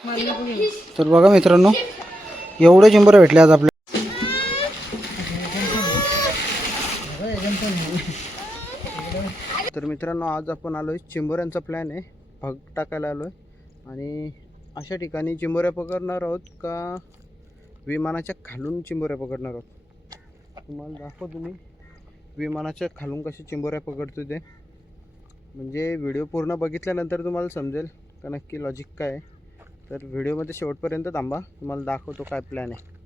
तर बघा मित्रांनो, एवढे चिंबोरे भेटले आज आपल्या. तर मित्रांनो, आज आपण आलोय, चिंबोऱ्यांचा प्लॅन आहे, भाग टाकायला आलोय. आणि अशा ठिकाणी चिंबोऱ्या पकडणार आहोत का विमानाच्या खालून चिंबोऱ्या पकडणार आहोत. तुम्हाला दाखवतो मी विमानाच्या खालून कशी चिंबोऱ्या पकडतो ते. म्हणजे व्हिडिओ पूर्ण बघितल्यानंतर तुम्हाला समजेल का नक्की लॉजिक काय आहे. तर व्हिडिओमध्ये शेवटपर्यंत थांबा, तुम्हाला दाखवतो काय प्लॅन आहे.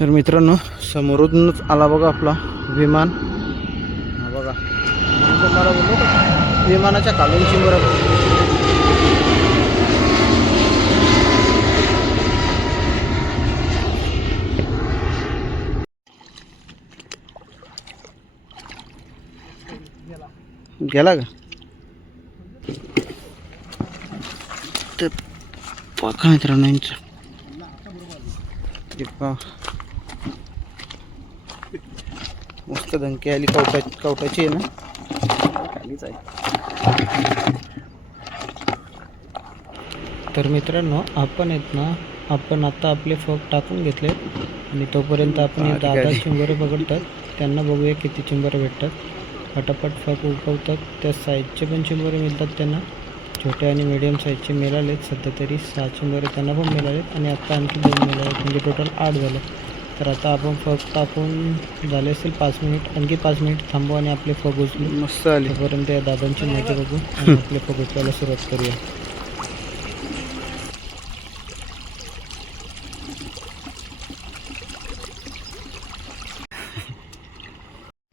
तर मित्रांनो, समोरूनच आला बघा आपला विमान. हा बघा, तुम्हाला बोललो विमानाच्या खालून चिंबोऱ्या गेला का ते बघा मित्रांनो. मस्त धमकी आली, कवटाची आहे ना, खालीच आहे. तर मित्रांनो, आपण आता आपले फग टाकून घेतले आणि तोपर्यंत आपण 10 चिंबोरे पकडतात. त्यांना बघूया किती चिंबोरे भेटतात. फटाफट फग उगवतात. त्या साईजचे पण चिंबोरे मिळतात त्यांना, छोटे आणि मीडियम साईजचे मिळालेत. सध्या तरी 6 चिंबोरे त्यांना पण मिळालेत आणि आता आणखी 2 मिळालेत, म्हणजे टोटल 8 झाले. तर आता आपण फग टाकून झाले असेल 5 मिनिट, आणखी 5 मिनिट थांबू आणि आपले फग उचलू. मस्त आले. तोपर्यंत या दादांची मजा बघू आणि आपले फग उचलायला सुरुवात करूया.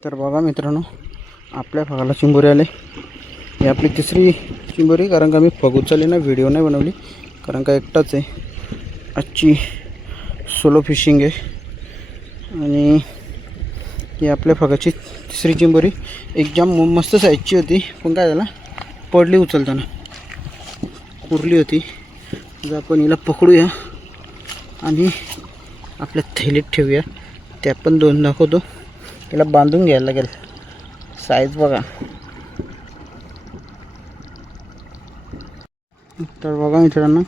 तर बघा मित्रांनो, आपल्या फगाला चिंबोरी आले. ही आपली तिसरी चिंबोरी, कारण का मी फग उचलली ना, व्हिडिओ नाही बनवली, कारण का एकटाच आहे. आजची सोलो फिशिंग आहे. आणि ही आपल्या फगाची तिसरी चिंबोरी. एक जाम मस्त साईजची होती, पण काय झालं, पडली उचलताना, उरली होती. तर आपण हिला पकडूया आणि आपल्या थैलीत ठेवूया. त्या पण 2 दाखवतो. तिला बांधून घ्यायला लागेल. साईज बघा. तर बघा मित्रांनो,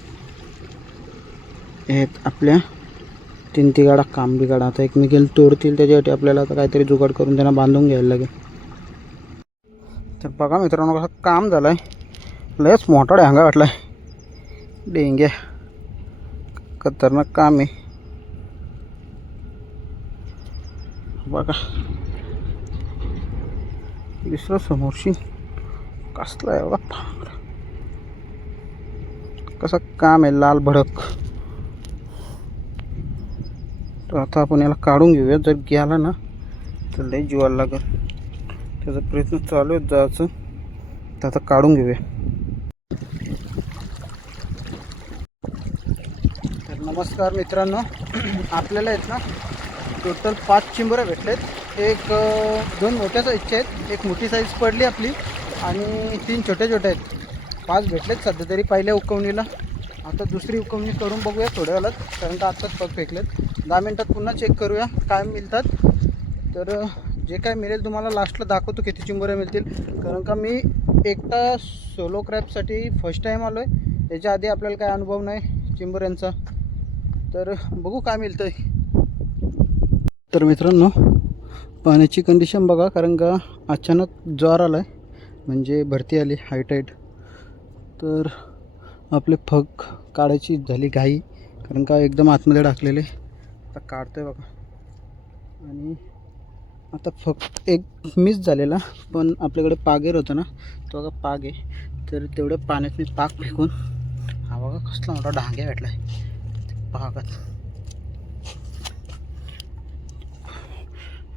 हे आपल्या 3 तिघाडा काम बिघाडा. आता एकमेकाला तोडतील, त्याच्यासाठी आपल्याला आता काहीतरी जुगाड करून त्यांना बांधून घ्यायला लागेल. तर बघा मित्रांनो, कसं काम झालं आहे. लयच मोठा ढांगा वाटला आहे, डेंग्या. खतरनाक काम आहे बघा. दुसरं समोरशी कसला आहे बघा, कसं काम आहे, लाल भडक. तर आता आपण याला काढून घेऊया. जर गेला ना तर लई जीवाला लागेल. त्याचा प्रयत्न चालू आहे जायचं. तर आता काढून घेऊया. तर नमस्कार मित्रांनो, आपल्याला आहेत ना टोटल 5 चिंबोऱ्या भेटलेत. एक 2 मोठ्या साईजचे आहेत, एक मोठी साईज पडली आपली, आणि 3 छोट्या छोट्या आहेत. 5 भेटलेत सध्या तरी पहिल्या उकवणीला. आता दुसरी उकवणी करून बघूया थोड्या वेळात, कारण का आत्ताच पग फेकलेत. 10 मिनटात पुन्हा चेक करूया काय मिळतात. तर जे काय मिळेल तुम्हाला लास्टला दाखवतो किती चिंबोऱ्या मिळतील. कारण का मी एकटा सोलो क्रॅपसाठी फर्स्ट टाईम आलो आहे. याच्या आधी आपल्याला काय अनुभव नाही चिंबोऱ्यांचा. तर बघू काय मिळतं आहे. तर मित्रांनो, पाण्याची कंडिशन बघा, कारण का अचानक ज्वार आला आहे, म्हणजे भरती आली हाय टाईड. तर आपले फग काढायची झाली घाई, कारण का एकदम आतमध्ये टाकलेले. आता काढतोय बघा. आणि आता फक्त एक मिस झालेला, पण आपल्याकडे पागेर होता ना, तो बघा पाग आहे. तर तेवढ्या पाण्यात मी पाग फेकून, हा बघा कसला मोठा ढांग्या भेटला आहे पागात.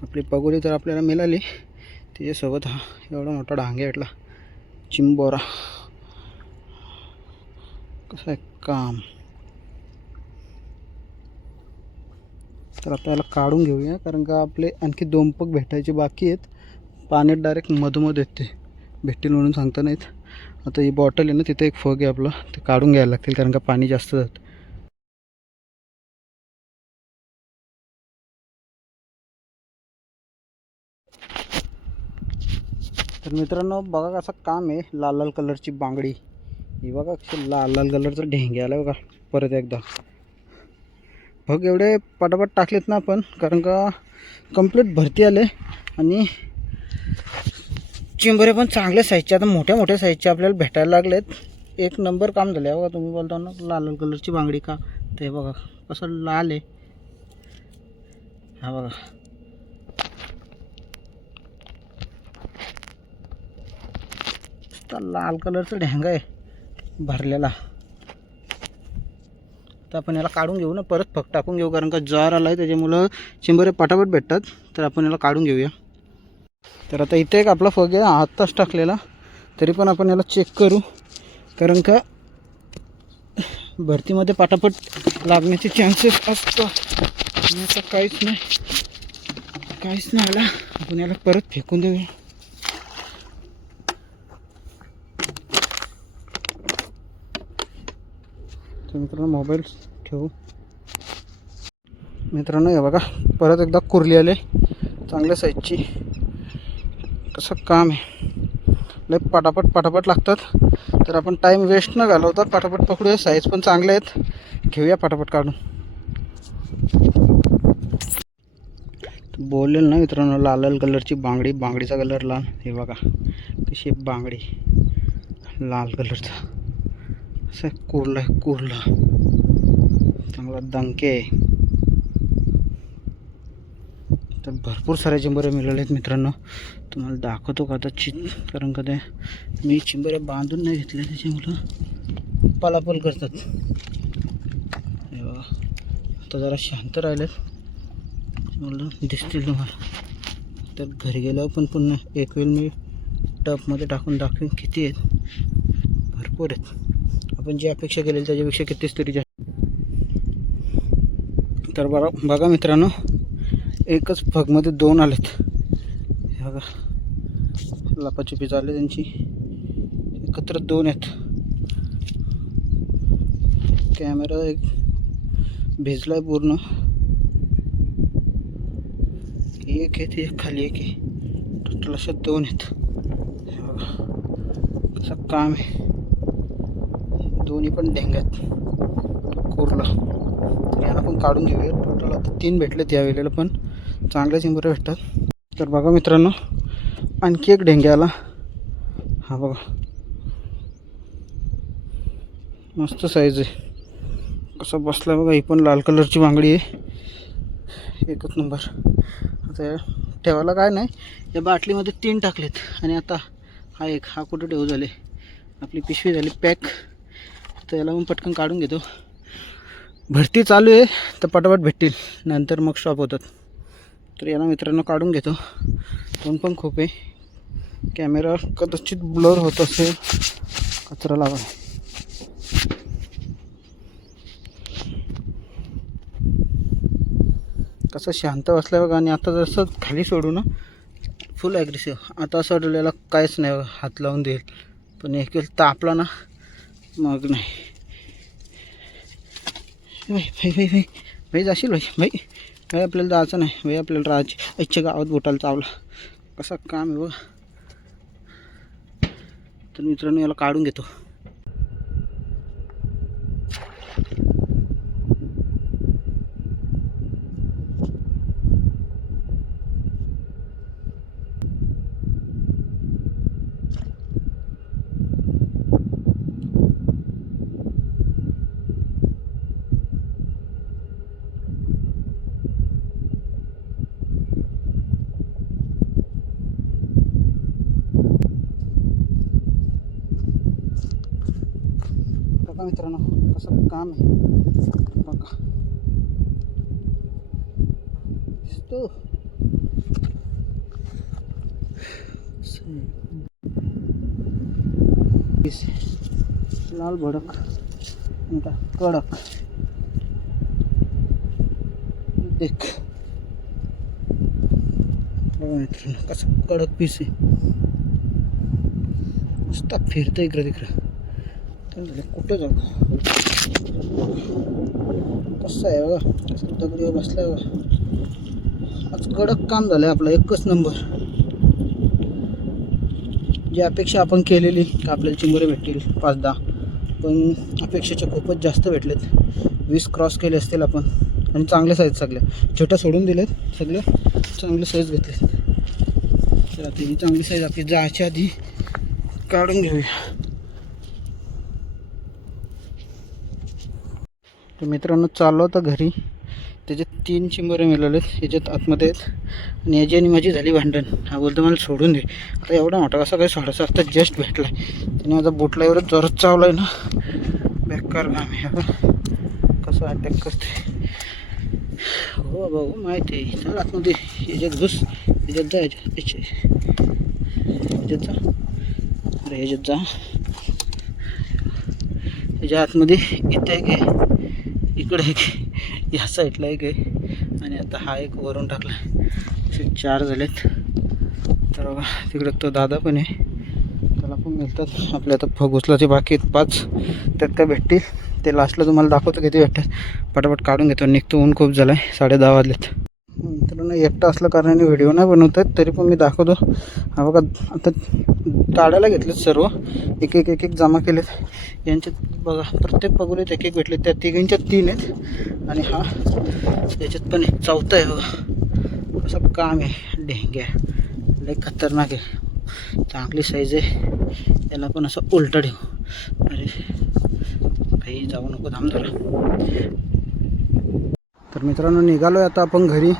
आपली पगोली तर आपल्याला मिळाली, त्याच्यासोबत हा एवढा मोठा ढांग्या भेटला, चिंबोरा. कसं आहे काम. तर आता याला काढून घेऊया, कारण का आपले आणखी 2 पग भेटायचे बाकी आहेत. पाण्यात डायरेक्ट मधोमध येते, भेटतील म्हणून सांगता नाहीत. आता ही बॉटल आहे ना, तिथे एक फग आहे आपला, ते काढून घ्यायला लागतील, कारण का पाणी जास्त जातं. तर मित्रांनो बघा कसं काम आहे. लाल लाल कलरची बांगडी ही बघा, कशी लाल लाल कलरचं ढेंगे आलं बघा. परत एकदा बघ, एवढे पटापट टाकलेत ना आपण, कारण का कंप्लीट भरती आले आणि चिंबरे पण चांगले साईजचे, आता मोठ्या मोठ्या साईजचे आपल्याला भेटायला लागलेत. एक नंबर काम झालं आहे बघा. तुम्ही बोलता ना लाल लाल कलरची बांगडी का, ते बघा कसं लाल आहे. हा बघा, लाल कलरचं ढेंगा आहे भरलेला. तर आपण याला काढून घेऊ ना, परत फक टाकून घेऊ, कारण का जार आला आहे त्याच्यामुळं चिंबरे पटापट भेटतात. तर आपण याला काढून घेऊया. तर आता इथे एक आपला फग आहे आत्ताच टाकलेला, तरी पण आपण याला चेक करू, कारण का भरतीमध्ये पटापट लागण्याचे चान्सेस असतात. याचा काहीच नाही आला, आपण याला परत फेकून देऊया. तर मित्रांनो मोबाईल ठेवू. मित्रांनो हे बघा, परत एकदा कुर्ली आले चांगल्या साईजची. कसं काम आहे, लय पटापट लागतात. तर आपण टाईम वेस्ट न घालवता पटापट पकडूया. साईज पण चांगले आहेत, घेऊया पटापट काढून. बोलेल ना मित्रांनो, लाल लाल कलरची बांगडी, बांगडीचा कलर लाल. हे बघा कशी बांगडी लाल कलरचा, असं कुर्ला चांगला दंके आहे. तर भरपूर सारे चिंबरे मिळाले आहेत मित्रांनो. तुम्हाला दाखवतो का आता कारण का ते मी चिंबरे बांधून नाही घेतले, त्याच्यामुळं पलापल करतात. हे बघा, आता जरा शांत राहिलेत मला दिसतील तुम्हाला. तर घरी गेल्यावर पण पुन्हा एक वेळ मी टपमध्ये टाकून दाखवेन किती आहेत. भरपूर आहेत, आपण जी अपेक्षा केलेली त्याच्यापेक्षा कितीच तरी जास्त. तर बघा मित्रांनो, एकच फगमध्ये दोन आलेत. हे बघा लपाछपी झाले त्यांची, एकत्र दोन आहेत. कॅमेरा एक भिजला आहे पूर्ण. एक आहे ते खाली, एक आहे, टोटल अशा दोन आहेत. हे बघा कसं काम आहे. दोन्ही पण ढेंग्यात कोरला. याला पण काढून घेऊया. टोटल आता 3 भेटलेत यावेळेला, पण चांगल्या चिंबरे भेटतात. तर बघा मित्रांनो, आणखी एक ढेंगे आला. हा बघा मस्त साईज आहे, कसा बसला बघा. ही पण लाल कलरची बांगडी आहे, एकच नंबर. आता ठेवायला काय नाही, या बाटलीमध्ये 3 टाकलेत आणि आता हा कुठं ठेवू झाले. आपली पिशवी झाली पॅक. तर याला मग पटकन काढून घेतो. भरती चालू आहे तर पटापट भेटतील, नंतर मग स्टॉप होतात. तर याला मित्रांनो काढून घेतो. पण खूप आहे. कॅमेरा कदाचित ब्लर होत असेल, कचरा लावा. कसं शांत बसलं बघा. आणि आता जसं खाली सोडू ना, फुल ॲग्रेसिव्ह. आता असं वाटलं याला काहीच नाही बघा, हात लावून देईल. पण एक वेळ तापला ना मग नाही. भाई जाशील भाई आपल्याला जायचं नाही भाई, आपल्याला राहायची इच्छा. गावात बोटायला चावला. कसं काम आहे बघा. तर मित्रांनो याला काढून घेतो. बघा मित्रांनो कसं काम आहे बघा. दिसतो लाल भडक मोठा कडक. देख बघा मित्रांनो कसं कडक पीस आहे. नुसता फिरतं इकडं तिकडं. कुठं जाऊ, कसं आहे बघा, कसं दगडी बसलाय बघा. आज कडक काम झालंय आपलं, एकच नंबर. जी अपेक्षा आपण केलेली की आपल्याला चिंबोरे भेटतील 5-10, पण अपेक्षेच्या खूपच जास्त भेटलेत. 20 क्रॉस केले असतील आपण. आणि चांगले साईज सगळे, छोट्या सोडून दिलेत, सगळे चांगले साईज घेतले. तर आता ही चांगली साईज आपली जायच्या आधी काढून घेऊया. तर मित्रांनो चाललो होतं घरी, त्याच्यात 3 चिंबोरे मिळालेत. ह्याच्यात आतमध्ये आहेत आणि याची आणि माझी झाली भांडण. हा बोलतो मला सोडून दे. आता एवढा मोठा कसा काही सोडायचा, आता जस्ट भेटला आहे त्याने. माझा बोटला एवढं जोरात चावला आहे ना, बेकार काम आहे. कसं अटॅक करते हो भाऊ, माहिती आहे. चल आतमध्ये, ह्याच्यात घुस, ह्याच्यात जा, ह्याच्यात जा, अरे ह्याच्यात जा. ह्याच्या आतमध्ये इथं एक आहे, इकडे एक आहे, या साईडला एक आहे आणि आता हा एक वरून टाकला. असे 4 झालेत. तर बघा तिकडे तो दादा पण आहे, त्याला पण मिळतात. आपल्या आता घुसलाचे बाकी आहेत 5, त्यात काय भेटतील ते लास्टला तुम्हाला दाखवतो किती भेटतात. पटापट काढून घेतो, निघतो. ऊन खूप झालं आहे, 10:30 वाजलेत. मित्रांनो एकटा असल्या कारणाने व्हिडिओ नाही बनवत आहेत, तरी पण मी दाखवतो. हा बघा आता काढायला घेतलेत सर्व, एक एक जमा केलेत. यांच्यात बघा प्रत्येक पगोलीत एक भेटले. त्या तिघींच्यात 3 आहेत आणि हा याच्यात पण एक 4था आहे. बघा असं काम आहे. डेंग्या लय खतरनाक आहे, चांगली साईज आहे. याला पण असं उलटा ठेवू. अरे भाई जाऊ नको, थांब जरा. तर मित्रांनो निघालो आहे आता आपण घरी.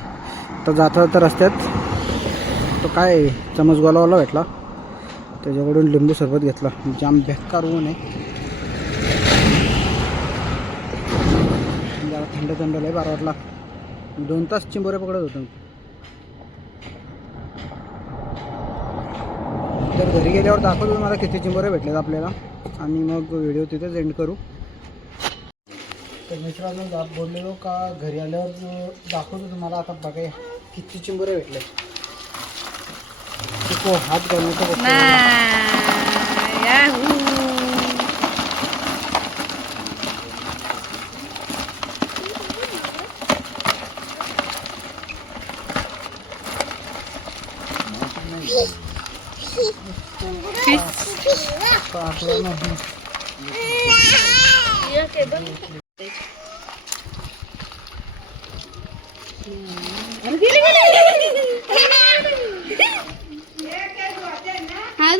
तर जाता जाता रस्त्यात तो काय चमचगोलावाला भेटला, त्याच्याकडून लिंबू सरबत घेतला. जाम बेकार ऊन आहे, जरा थंड थंड लय बारा वाटला. 2 तास चिंबोरे पकडत होतो. तर घरी गेल्यावर दाखवतो मला किती चिंबोरे भेटलेत आपल्याला आणि मग व्हिडिओ तिथेच एंड करू. तर मित्रांनो बोललेलो का घरी आल्यावर दाखवतो तुम्हाला. आता बघा किती चिंबोरे भेटले. हात घालण्याचा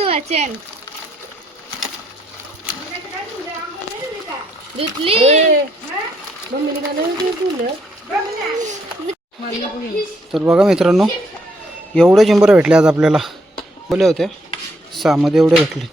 वाचन तर बघा मित्रांनो एवढे चिंबोरे भेटले आज आपल्याला. बोले होते 6 मध्ये एवढे भेटले.